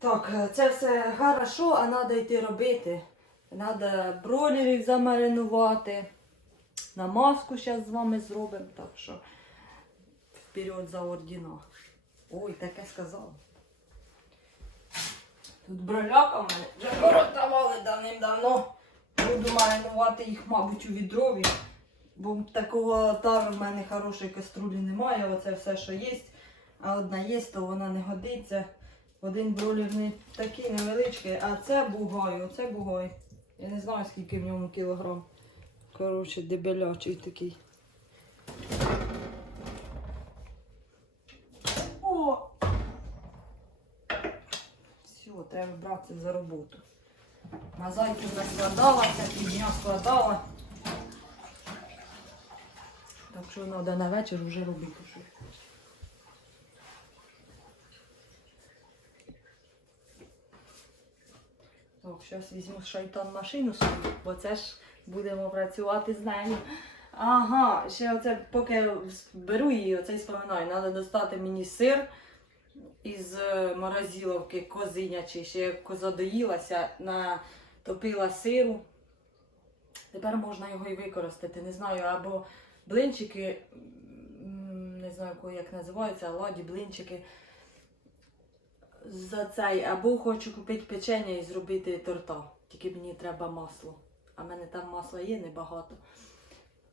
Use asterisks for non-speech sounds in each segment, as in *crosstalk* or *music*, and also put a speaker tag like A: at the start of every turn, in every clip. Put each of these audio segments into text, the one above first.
A: Так, е, це все хорошо, а треба йти робити. Треба бройлерів замаринувати. На маску зараз з вами зробимо, так що вперед за ордіна. Ой, таке сказала. Тут броляка в мене вже поротавали давним-давно. Буду маринувати їх, мабуть, у відрові. Бо такого тару в мене хорошої каструлі немає. Оце все, що є. А одна є, то вона не годиться. Один бролер не такий невеличкий, а це бугай, оце бугай. Я не знаю, скільки в ньому кілограм. Коротше, дебелячий такий. О! Все, треба братися за роботу. Мозаїки вже складалася, півдня складала. Так що треба на вечір вже робити щось. Зараз візьму шайтан машину свою, бо це ж будемо працювати з нею. Ага, ще оце, поки беру її, оце споминаю, треба достати мені сир із е, морозиловки козинячий. Ще коза доїлася, натопила сиру. Тепер можна його і використати. Не знаю, або блинчики, не знаю, як називаються, ладі, блинчики за цей, або хочу купити печення і зробити торта. Тільки мені треба масло. А в мене там масла є небагато.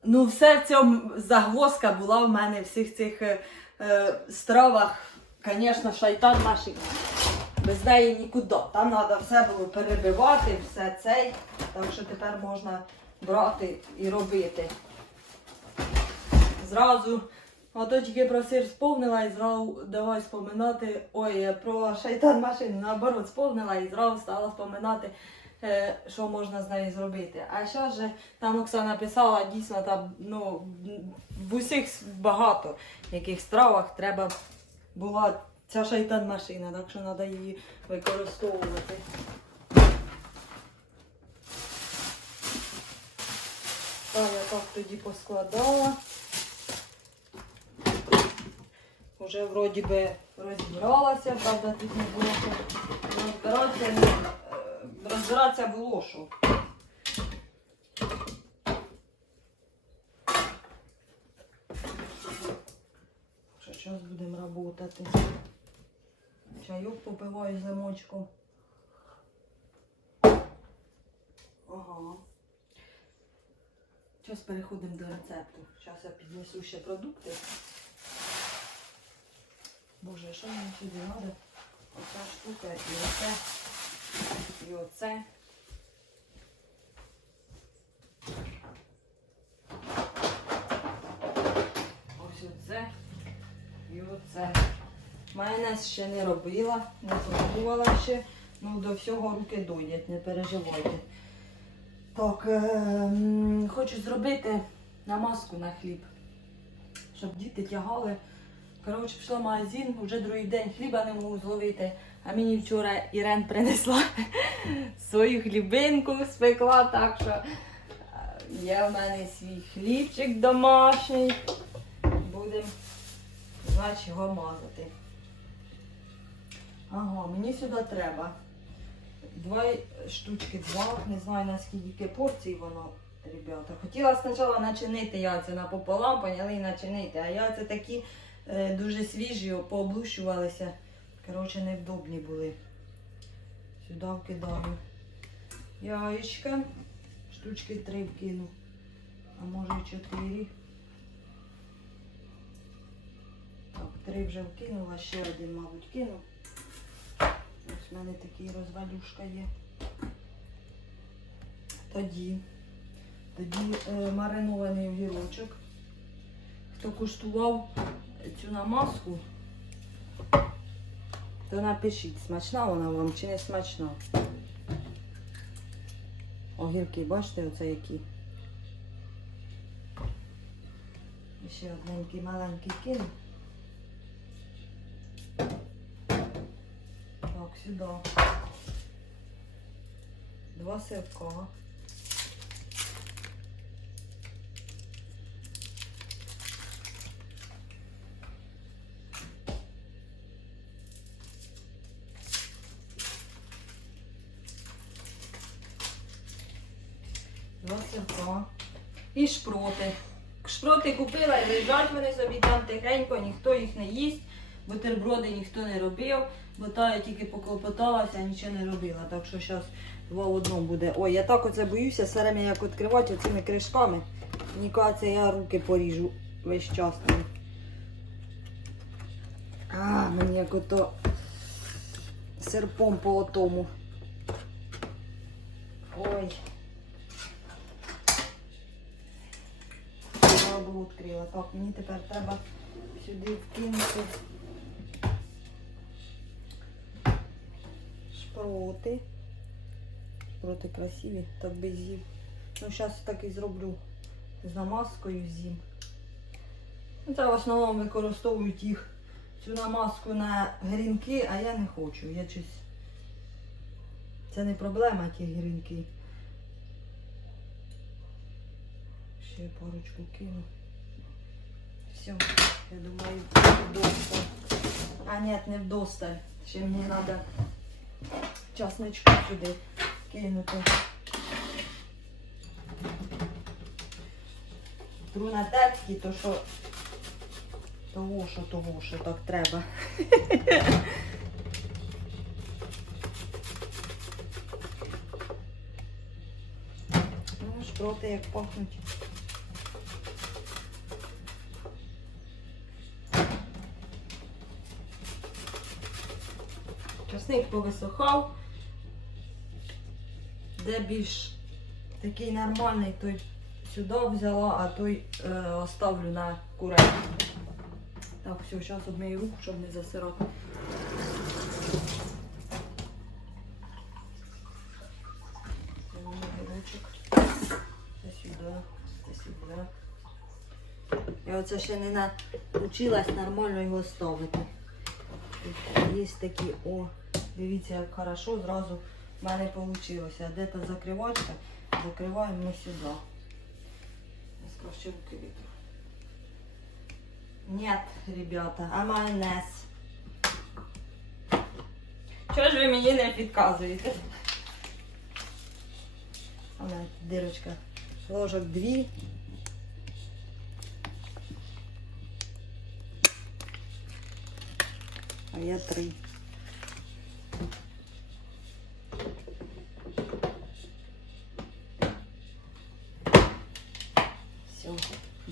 A: Ну, все в цьому загвоздка була в мене в всіх цих е, е, стравах. Звісно, шайтан наших. Без неї нікуди. Там треба все було перебивати, все цей. Так що тепер можна брати і робити. Зразу Ото тільки про сир сповнила і зразу давай споминати. Ой, про шайтан машину наоборот сповнила і зразу стала споминати, е, що можна з нею зробити. А що ж там Оксана писала, дійсно там ну, в усіх багато яких стравах треба була ця шайтан машина, так що треба її використовувати. Так, я так тоді поскладала. Уже вроді би розібралася, правда, тут не було розбиратися, ну, е, розбиратися було що. Зараз будемо працювати. Чайок попиваю з лимочком. Ага. Зараз переходимо до рецепту. Зараз я піднесу ще продукти. Боже, що мені сюди треба? Оця штука і оце. І оце. Ось оце. І оце. Майонез ще не робила, не пробувала ще. Ну, до всього руки дойдять, не переживайте. Так, е, хочу зробити намазку на хліб, щоб діти тягали. Коротше, пішла в магазин, вже другий день хліба не можу зловити. А мені вчора Ірен принесла *laughs* свою хлібинку, спекла, так що е, є в мене свій хлібчик домашній. Будемо, значить, його мазати. Ага, мені сюди треба. Два штучки, два, не знаю наскільки порцій воно, ребята. Хотіла спочатку начинити яйця напополам, поняли начинити, а яйця такі дуже свіжі, пооблущувалися. Коротше, невдобні були. Сюди вкидаю. Яєчка. Штучки три вкину. А може чотири. Так, три вже вкинула, ще один, мабуть, кину. Ось в мене такий розвалюшка є. Тоді, тоді е, маринований огірочок. Хто куштував цю намазку, то напишіть, смачна вона вам чи не смачна. Огірки, бачите, оце які. Ще одненький маленький кину. Так, сюди. Два сирка. Два сирка. І шпроти. Шпроти купила і лежать вони собі там тихенько, ніхто їх не їсть. Бутерброди ніхто не робив, бо та я тільки поклопоталася, нічого не робила. Так що зараз два в одному буде. Ой, я так оце боюся, все время як відкривати оцими кришками. Мені кажеться, я руки поріжу весь час. А, мені як ото серпом по отому. Ой. Було відкрила. Так, мені тепер треба сюди вкинути шпроти. Шпроти красиві, так без зім. Ну, зараз так і зроблю з намазкою зім. Ну, Це в основному використовують їх цю намазку на грінки, а я не хочу. Я щось... Це не проблема ті грінки. Ще парочку кину. Все, я думаю, вдосталь. А нет, не вдосталь. Ще мені треба часничку сюди кинути. Тру на тецькі, то що того, що того, що так треба. *laughs* Ну, шпроти як пахнуть. Часник повисохав. Де більш такий нормальний, той сюди взяла, а той е, оставлю на курей. Так, все, зараз обмию руку, щоб не засирати. Це сюди. Я оце ще не навчилась нормально його ставити. Є такі, о, дивіться, як хорошо зразу в мене вийшло. Де та закривачка? Закриваємо сюди. Я краще руки витру. Нет, ребята, а майонез. Чого ж ви мені не підказуєте? Вона дирочка. Ложок дві. А я три.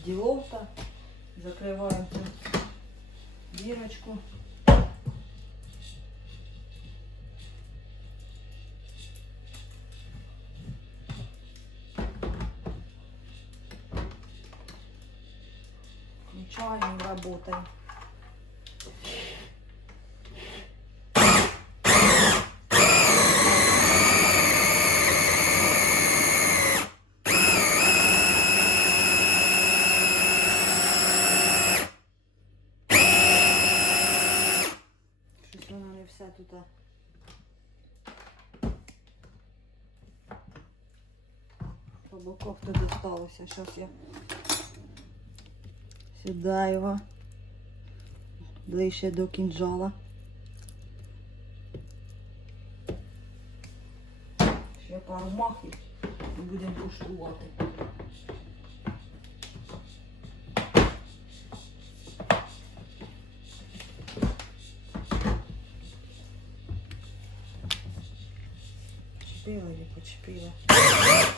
A: діловка. Закриваємо цю дірочку. Включаем, работаем. Все тут. боках то досталося. Зараз я сюди його ближче до кінжала. Ще пару махів і будемо куштувати. Почепила і почепила.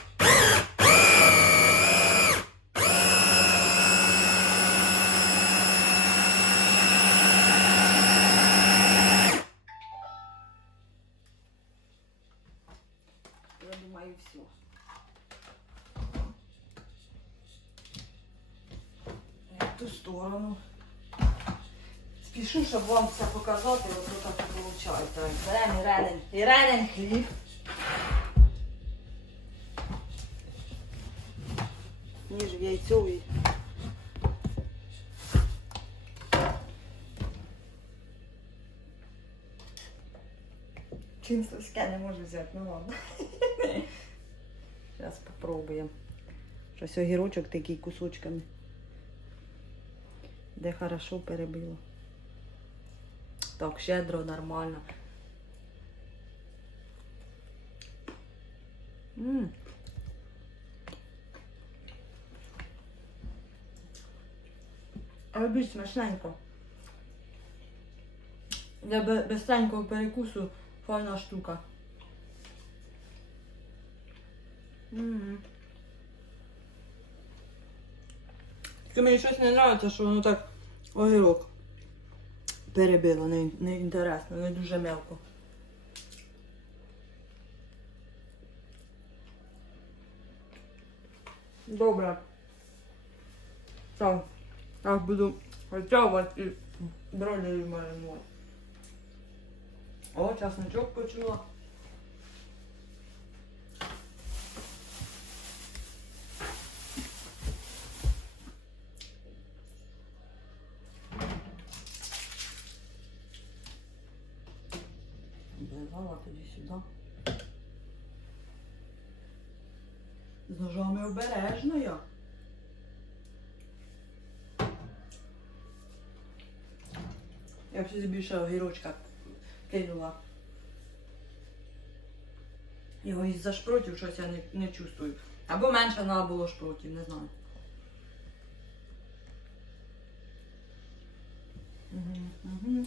A: Я думаю, все. В ту сторону. Спішу, щоб вам все показати, ось так і виходить. Так, Беремо Іренин, Іренин хліб. Ніж в яйцовій. Чим слизьке не можу взяти, ну ладно. Зараз спробуємо. Щось огірочок такий кусочками. Де хорошо перебило. Так, щедро, нормально. М. Робіть смачненько. Для бе- перекусу файна штука. М. Тільки мені щось не подобається, що воно так огірок перебило, не, не інтересно, не дуже мелко. Добре. Так, так буду витягувати і бройлерів маринувати. О, часничок почула. Вивала тоді сюди. З ножами обережно я. Я все більше огірочка кинула. Його із-за шпротів щось я не, не чувствую. Або менше на було шпротів, не знаю. Угу, угу.